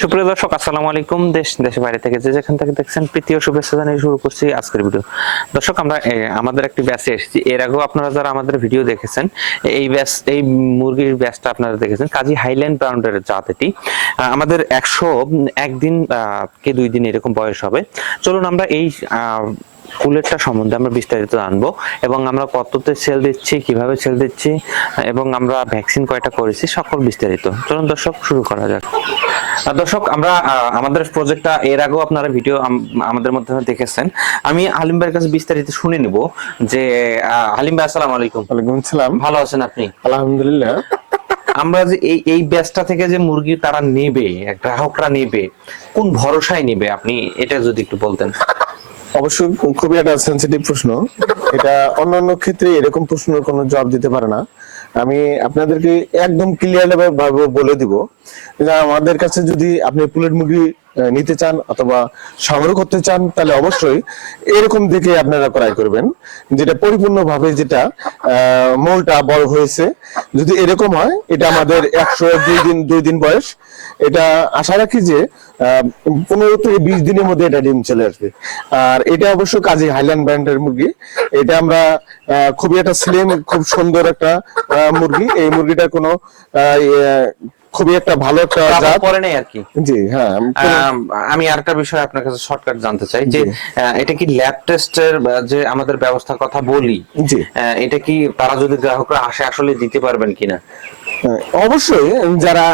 সুপ্রিয় দর্শক, আসসালামু আলাইকুম। দেশের বাইরে থেকে যে যেখান থেকে দেখছেন, প্রীতি ও শুভেচ্ছা জানিয়ে শুরু করছি আজকের ভিডিও। দর্শক, আমরা আমাদের একটি ব্যাচে এসেছি। এর আগেও আপনারা যারা আমাদের ভিডিও দেখেছেন, এই মুরগির ব্যাচটা আপনারা দেখেছেন। কাজী হাইল্যান্ড ব্রাউন্ডের জাত এটি। আমাদের 101 দিন কে 2 দিন এরকম বয়স হবে। চলুন আমরা এই কুলেরটা সম্বন্ধে আমরা বিস্তারিত জানবো, এবং আমরা কততে সেল দিচ্ছি, কিভাবে সেল দিচ্ছি, এবং আমরা ভ্যাকসিন কয়টা করেছি, সকল বিস্তারিত। চলুন দর্শক, শুরু করা যাক। দর্শক, আমরা আমাদের প্রজেক্টটা এর আগেও আপনারা ভিডিও আমাদের মধ্যে দেখেছেন। আমি হালিম ভাইয়ের কাছে বিস্তারিত শুনে নিব যে হালিম ভাই, আসসালামু আলাইকুম। ওয়ালাইকুম আসসালাম। ভালো আছেন আপনি? আলহামদুলিল্লাহ। আমরা যে এই ব্যাচটা থেকে যে মুরগি তারা নেবে, গ্রাহকরা নেবে, কোন ভরসায় নেবে, আপনি এটা যদি একটু বলতেন। অবশ্যই খুবই একটা সেনসিটিভ প্রশ্ন। এটা অন্যান্য ক্ষেত্রে এরকম প্রশ্নের কোনো জবাব দিতে পারে না। আমি আপনাদেরকে একদম ক্লিয়ার ভাবে বলে দিব যে আমাদের কাছে যদি আপনি পুলেট মুরগি নিতে চান অথবা সংগ্রহ করতে চান, তাহলে অবশ্যই এরকম দেখে আপনারা ক্রয় করবেন, যেটা পরিপূর্ণভাবে যেটা মোলটা বড় হয়েছে। যদি এরকম হয়, এটা আমাদের 102 দিন বয়স। এটা আশা রাখি যে 15 থেকে 20 দিনের মধ্যে এটা ডিম চলে আসবে। আর এটা অবশ্য কাজী হাইল্যান্ড ব্র্যান্ডের মুরগি। এটা আমরা খুবই একটা স্লিম, খুব সুন্দর একটা মুরগি। এই মুরগিটার কোনো খুবই একটা ভালো একটা জাত পরে নেই আর কি। জি হ্যাঁ। আমি আরেকটা বিষয় আপনার কাছে শর্টকাট জানতে চাই যে এটা কি ল্যাব টেস্টের যে আমাদের ব্যবস্থার কথা বলি, জি এটা কি তারা যদি গ্রাহকরা আসে আসলে দিতে পারবেন কিনা? অবশ্যই যারা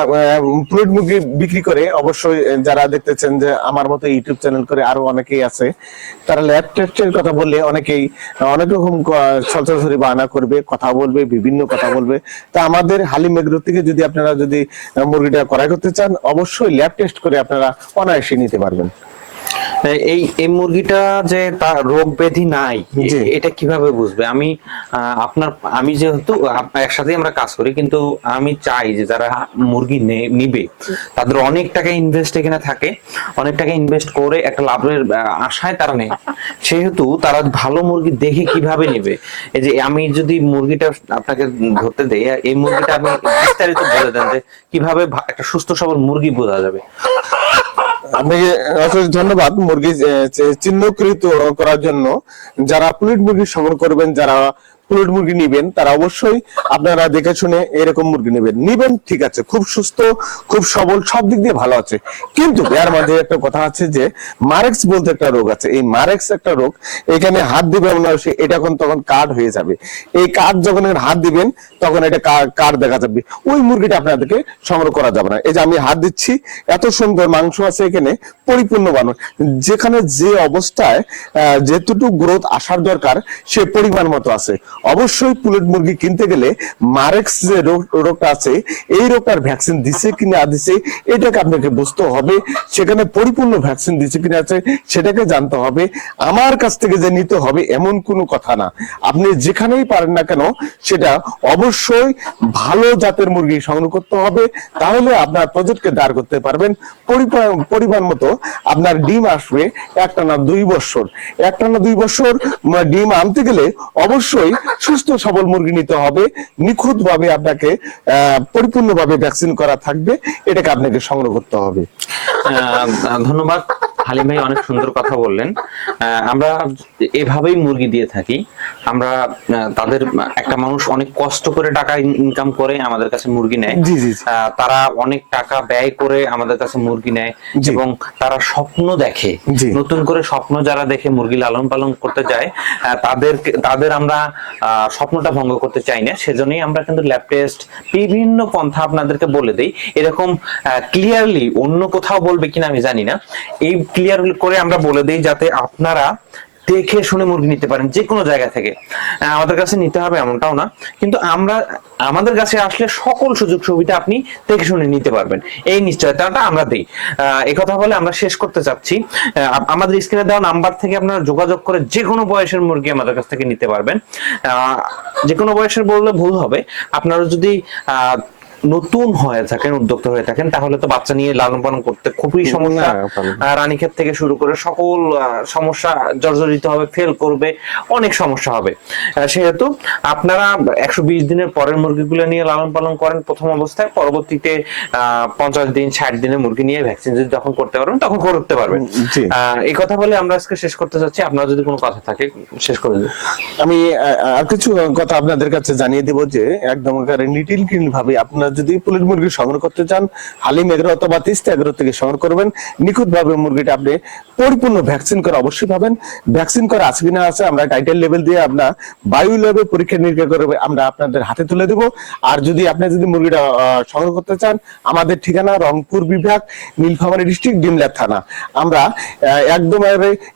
পুলেট মুরগি বিক্রি করে, অবশ্যই যারা দেখতেছেন যে আমার মতো ইউটিউব চ্যানেল করে আরো অনেকেই আছে, তারা ল্যাব টেস্টের কথা বললে অনেকেই অনেক রকম ছলছাছড়ি বাহানা করবে, কথা বলবে, বিভিন্ন কথা বলবে। তা আমাদের হালিম এগ্রো থেকে যদি আপনারা যদি মুরগিটা ক্রয় করতে চান, অবশ্যই ল্যাব টেস্ট করে আপনারা অনায়াসে নিতে পারবেন। এই মুরগিটা যে তার রোগ ব্যাধি নাই, এটা কিভাবে বুঝবে? আমি যেহেতু একসাথে আমরা কাজ করি, কিন্তু আমি চাই যে যারা মুরগি নিবে তাদের অনেক টাকা ইনভেস্ট এখানে থাকে, অনেক টাকা ইনভেস্ট করে একটা লাভের আশায় তারা নেয়। সেহেতু তারা ভালো মুরগি দেখে কিভাবে নেবে? এই যে আমি যদি মুরগিটা আপনাকে ধরতে দেই, এই মুরগিটা আপনি বিস্তারিত বলে দেন যে কিভাবে একটা সুস্থ সবল মুরগি বোঝা যাবে। আপনাকে অশেষ ধন্যবাদ। মুরগি চিহ্নিত করার জন্য যারা পুলেট মুরগি সংগ্রহ করবেন, যারা পুলেট মুরগি নিবেন, তারা অবশ্যই আপনারা দেখে শুনে এরকম মুরগি নিবেন। ঠিক আছে, খুব সুস্থ, খুব সবল, সব দিক দিয়ে ভালো আছে। কিন্তু এর মাঝে একটা কথা আছে যে মারেক্স বলতে একটা রোগ আছে। এই মারেক্স একটা রোগ, এখানে হাত দিবে মানুষে, এটা তখন কার্ড হয়ে যাবে। এই কার্ড যখন হাত দিবেন, তখন এটা কার্ড দেখা যাবে। ওই মুরগিটা আপনাদেরকে সংগ্রহ করা যাবে না। এই যে আমি হাত দিচ্ছি, এত সুন্দর মাংস আছে এখানে, পরিপূর্ণ মানুষ যেখানে যে অবস্থায় যেটুকু গ্রোথ আসার দরকার সে পরিমাণ মতো আছে। অবশ্যই পুলেট মুরগি কিনতে গেলে মারেক্স যে রোগটা আছে, এই রোগটার ভ্যাকসিন দিছে কিনা দিছে, এটাকে আপনাকে বুঝতে হবে। সেখানে পরিপূর্ণ ভ্যাকসিন দিছে কিনা আছে সেটাকে জানতে হবে। আমার কাছ থেকে যে নিতে হবে এমন কোনো কথা না। আপনি যেখানেই পারেন না কেন, সেটা অবশ্যই ভালো জাতের মুরগি সংগ্রহ করতে হবে। তাহলে আপনার প্রজেক্টকে দাঁড় করতে পারবেন। পরিমাণ মতো আপনার ডিম আসবে একটানা 2 বছর। একটানা 2 বছর ডিম আনতে গেলে অবশ্যই সুস্থ সবল মুরগি নিতে হবে। নিখুঁত ভাবে আপনাকে পরিপূর্ণভাবে ভ্যাকসিন করা থাকবে, এটাকে আপনাকে সংগ্রহ করতে হবে। ধন্যবাদ হালিম ভাই, অনেক সুন্দর কথা বললেন। আমরা এভাবেই মুরগি দিয়ে থাকি। আমরা তাদের একটা মানুষ অনেক কষ্ট করে টাকা ইনকাম করে আমাদের কাছে মুরগি নেয়। তারা অনেক টাকা ব্যয় করে আমাদের কাছে মুরগি নেয়, এবং তারা স্বপ্ন দেখে, নতুন করে স্বপ্ন যারা দেখে মুরগি লালন পালন করতে যায়, তাদের আমরা স্বপ্নটা ভঙ্গ করতে চাই না। সেজন্যই আমরা কিন্তু ল্যাব টেস্ট, বিভিন্ন পন্থা আপনাদেরকে বলে দেই। এরকম ক্লিয়ারলি অন্য কোথাও বলবে কিনা আমি জানি না, এই ক্লিয়ার করে আমরা বলে দেই যাতে আপনারা দেখে শুনে মুরগি নিতে পারেন যে কোনো জায়গা থেকে। আমাদের কাছে নিতে হবে এমনটাও না, কিন্তু আমাদের কাছে আসলে সকল সুযোগ সুবিধা আপনি দেখে শুনে নিতে পারবেন, এই নিশ্চয়তাটা আমরা দেই। এই কথা বলে আমরা শেষ করতে চাচ্ছি। আমাদের স্ক্রিনে দেওয়া নাম্বার থেকে আপনারা যোগাযোগ করে যে কোনো বয়সের মুরগি আমাদের কাছ থেকে নিতে পারবেন। যে কোনো বয়সের বললে ভুল হবে। আপনারা যদি নতুন হয়ে থাকেন, উদ্যোক্তা হয়ে থাকেন, তাহলে তো বাচ্চা নিয়ে লালন পালন করতে খুবই সমস্যা। রানীক্ষেত থেকে শুরু করে সকল সমস্যা জর্জরিত হবে, ফেল করবে, অনেক সমস্যা হবে। সেহেতু আপনারা 120 দিনের পরের মুরগিগুলো নিয়ে লালন পালন করেন প্রথম অবস্থায়, পরবর্তীতে 50 দিন 60 দিনের মুরগি নিয়ে ভ্যাকসিন যদি যখন করতে পারবেন তখন করতে পারবেন। জি। এই কথা বলে আমরা আজকে শেষ করতে চাচ্ছি। আপনার যদি কোনো কথা থাকে শেষ করে দিন। আমি আর কিছু কথা আপনাদের কাছে জানিয়ে দেব যে একদম নিটিল ক্লিন ভাবে আপনারা যদি পুলিট মুরগি সংগ্রহ করতে চান, হালিম এগ্রো অথবা তিস্তা এগ্রো থেকে সংগ্রহ করবেন। নিখুঁত ভাবে মুরগিটা আপনি পরিপূর্ণ ভ্যাকসিন করা অবশ্যই পাবেন। ভ্যাকসিন করা আছে কিনা আছে আমরা টাইটেল লেভেল দিয়ে আপনার বায়ু ল্যাবে পরীক্ষা নিরীক্ষা করে আমরা আপনাদের হাতে তুলে দেব। আর যদি আপনি যদি মুরগিটা সংগ্রহ করতে চান, আমাদের ঠিকানা রংপুর বিভাগ, নীলফামারী ডিস্ট্রিক্ট, ডিমলা থানা। আমরা একদম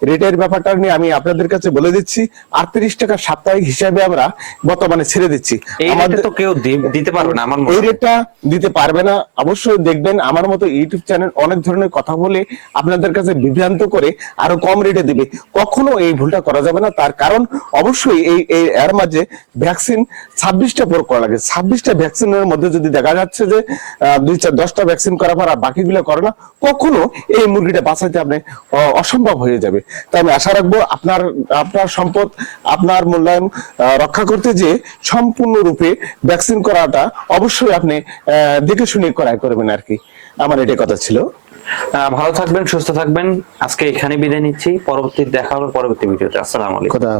রেটের ব্যাপারটা নিয়ে আমি আপনাদের কাছে বলে দিচ্ছি, 38 টাকা সাপ্তাহিক হিসাবে আমরা বর্তমানে ছেড়ে দিচ্ছি। এই রেটে তো কেউ দিতে পারবে না আমার মনে এই হয়। রেটটা দিতে পারবে না। অবশ্যই দেখবেন আমার মতো ইউটিউব চ্যানেল অনেক ধরনের কথা বলে আপনাদের কাছে বিভ্রান্ত করে আরো কম রেটে দিবে, কখনো এই ভুলটা করা যাবে না। তার কারণ অবশ্যই এর মাঝে ভ্যাকসিন 26টা প্রয়োগ করা লাগে। 26টা ভ্যাকসিনের মধ্যে যদি দেখা যাচ্ছে যে 10টা ভ্যাকসিন করার পর আর বাকিগুলো করে না, কখনো এই মুরগিটা বাঁচাইতে আপনি অসম্ভব হয়ে যাবে। তাই আমি আশা রাখবো আপনার সম্পদ, আপনার মূল্যায়ন রক্ষা করতে যে সম্পূর্ণরূপে ভ্যাকসিন করাটা অবশ্যই আপনি দেখে শুনে ক্রয় করবেন আর কি। আমার এটাই কথা ছিল। ভালো থাকবেন, সুস্থ থাকবেন। আজকে এখানে বিদায় নিচ্ছি। পরবর্তী দেখা হবে পরবর্তী ভিডিওতে। আসসালামু আলাইকুম। কথা